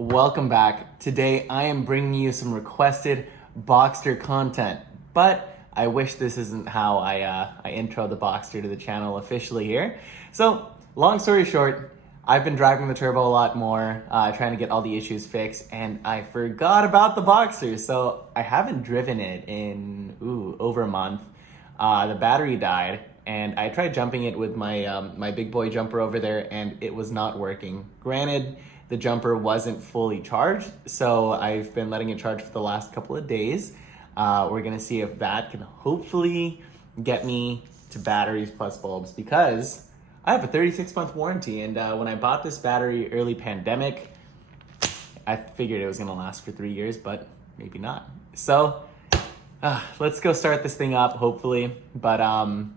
welcome back. Today I am bringing you some requested Boxster content, but I wish this isn't how I intro the Boxster to the channel officially here. So, long story short, I've been driving the turbo a lot more, trying to get all the issues fixed, and I forgot about the Boxster, so I haven't driven it in, over a month. The battery died, and I tried jumping it with my big boy jumper over there, and it was not working. Granted, the jumper wasn't fully charged, so I've been letting it charge for the last couple of days. We're gonna see if that can hopefully get me to batteries plus bulbs, because I have a 36-month warranty, and when I bought this battery early pandemic, I figured it was gonna last for 3 years, but maybe not. So let's go start this thing up, hopefully. But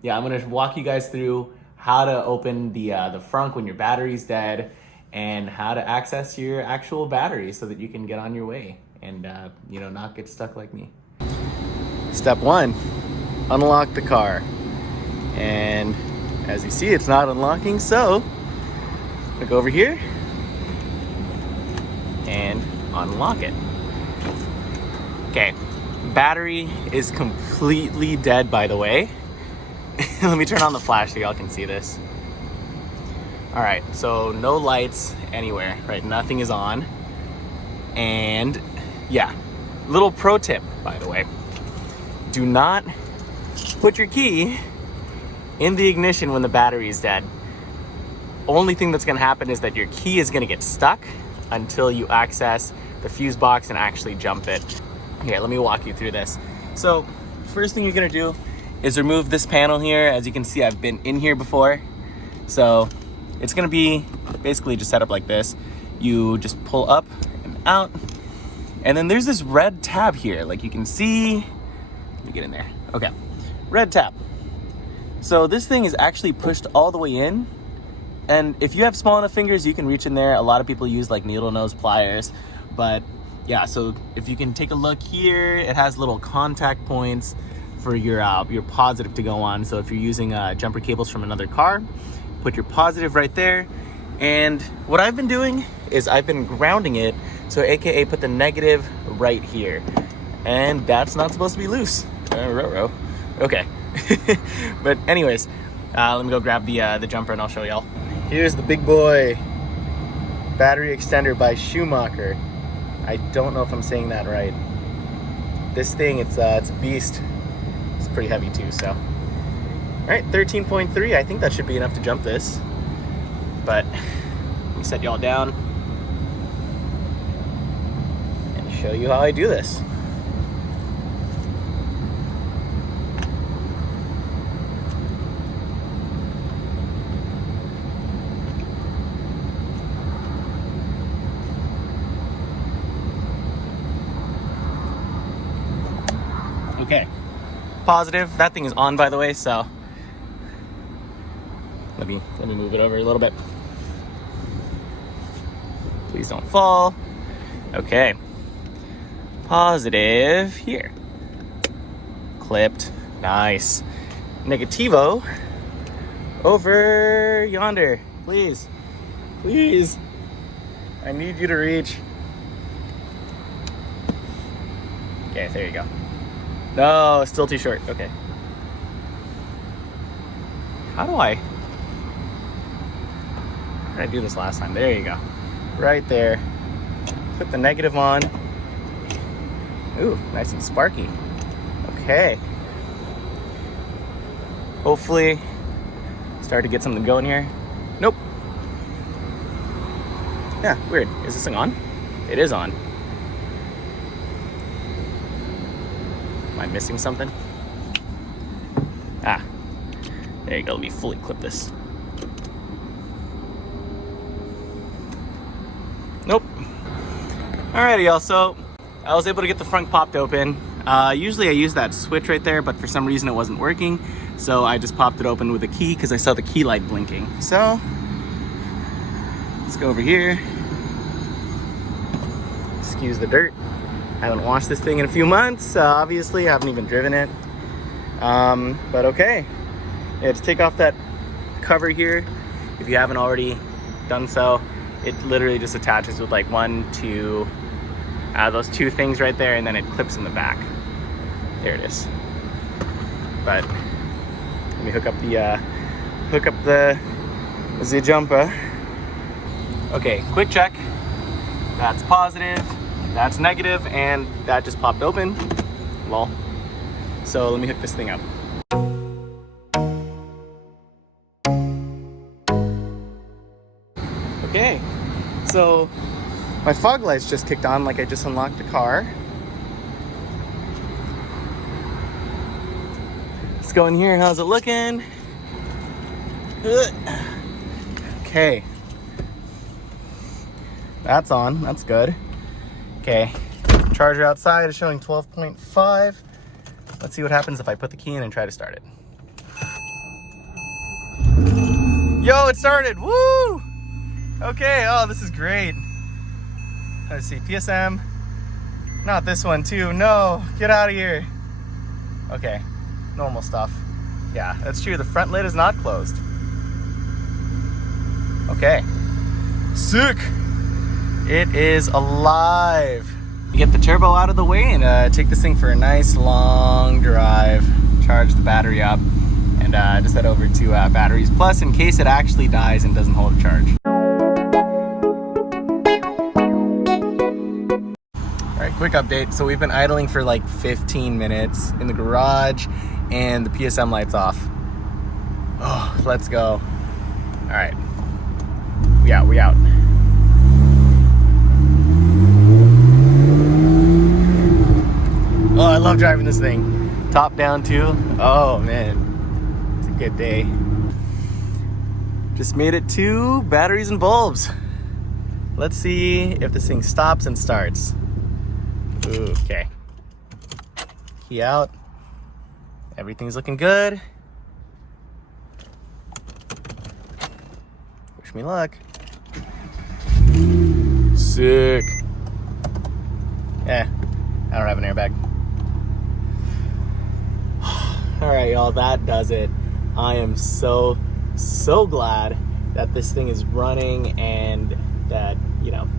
yeah, I'm gonna walk you guys through how to open the frunk when your battery's dead, and how to access your actual battery so that you can get on your way and not get stuck like me. Step one, unlock the car. And as you see, it's not unlocking, so I'm gonna go over here and unlock it. Okay, battery is completely dead, by the way. Let me turn on the flash so y'all can see this. All right, so no lights anywhere, right? Nothing is on. And yeah, little pro tip, by the way. Do not put your key in the ignition when the battery is dead. Only thing that's gonna happen is that your key is gonna get stuck until you access the fuse box and actually jump it. Here, let me walk you through this. So, first thing you're gonna do is remove this panel here. As you can see, I've been in here before. So, it's gonna be basically just set up like this. You just pull up and out. And then there's this red tab here, like you can see. Let me get in there. Okay, red tab. So this thing is actually pushed all the way in. And if you have small enough fingers, you can reach in there. A lot of people use like needle nose pliers. But yeah, so if you can take a look here, it has little contact points for your positive to go on. So if you're using jumper cables from another car, put your positive right there. And what I've been doing is I've been grounding it, so AKA put the negative right here. And that's not supposed to be loose. Okay. But anyways, let me go grab the jumper and I'll show y'all. Here's the big boy battery extender by Schumacher. I don't know if I'm saying that right. This thing, it's a beast. It's pretty heavy too, so. All right, 13.3, I think that should be enough to jump this. But let me set y'all down and show you how I do this. Okay, positive, that thing is on, by the way, so let me move it over a little bit. Please don't fall. Okay, positive here. Clipped, nice. Negativo over yonder, please. Please, I need you to reach. Okay, there you go. No, still too short, okay. How did I do this last time? There you go. Right there. Put the negative on. Ooh, nice and sparky. Okay. Hopefully, start to get something going here. Nope. Yeah, weird. Is this thing on? It is on. Am I missing something? Ah, there you go. Let me fully clip this. Nope. Alrighty, y'all. So I was able to get the front popped open. Usually I use that switch right there, but for some reason it wasn't working. So I just popped it open with a key because I saw the key light blinking. So let's go over here. Excuse the dirt. I haven't washed this thing in a few months. Obviously, I haven't even driven it. But okay. Yeah, just take off that cover here if you haven't already done so. it literally just attaches with like those two things right there, and then it clips in the back. There it is. But let me hook up the jumper. Okay, quick check. That's positive, that's negative, and that just popped open. Lol. So let me hook this thing up. Okay, so my fog lights just kicked on like I just unlocked the car. Let's go in here. How's it looking? Okay. That's on. That's good. Okay. Charger outside is showing 12.5. Let's see what happens if I put the key in and try to start it. Yo, it started. Woo! Okay. Oh, this is great. Let's see. PSM. Not this one, too. No. Get out of here. Okay. Normal stuff. Yeah, that's true. The front lid is not closed. Okay. Sick. It is alive. Get the turbo out of the way and take this thing for a nice long drive. Charge the battery up and just head over to Batteries Plus in case it actually dies and doesn't hold a charge. Alright, quick update. So we've been idling for like 15 minutes in the garage and the PSM light's off. Oh, let's go. Alright. We out. Oh, I love driving this thing. Top down too. Oh man, it's a good day. Just made it to Batteries and Bulbs. Let's see if this thing stops and starts. Ooh, okay. Key out. Everything's looking good. Wish me luck. Sick. Yeah, I don't have an airbag. All right, y'all, that does it. I am so glad that this thing is running and that, you know,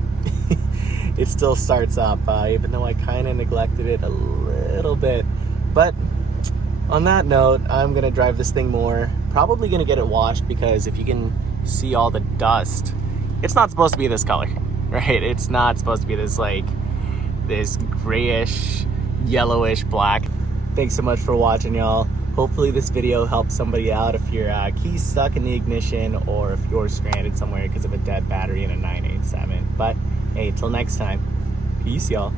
it still starts up, even though I kind of neglected it a little bit. But on that note, I'm gonna drive this thing more. Probably gonna get it washed because if you can see all the dust, it's not supposed to be this color, right? It's not supposed to be this like this grayish, yellowish black. Thanks so much for watching, y'all. Hopefully this video helps somebody out if your key's stuck in the ignition or if you're stranded somewhere because of a dead battery in a 987. But hey, till next time, peace, y'all.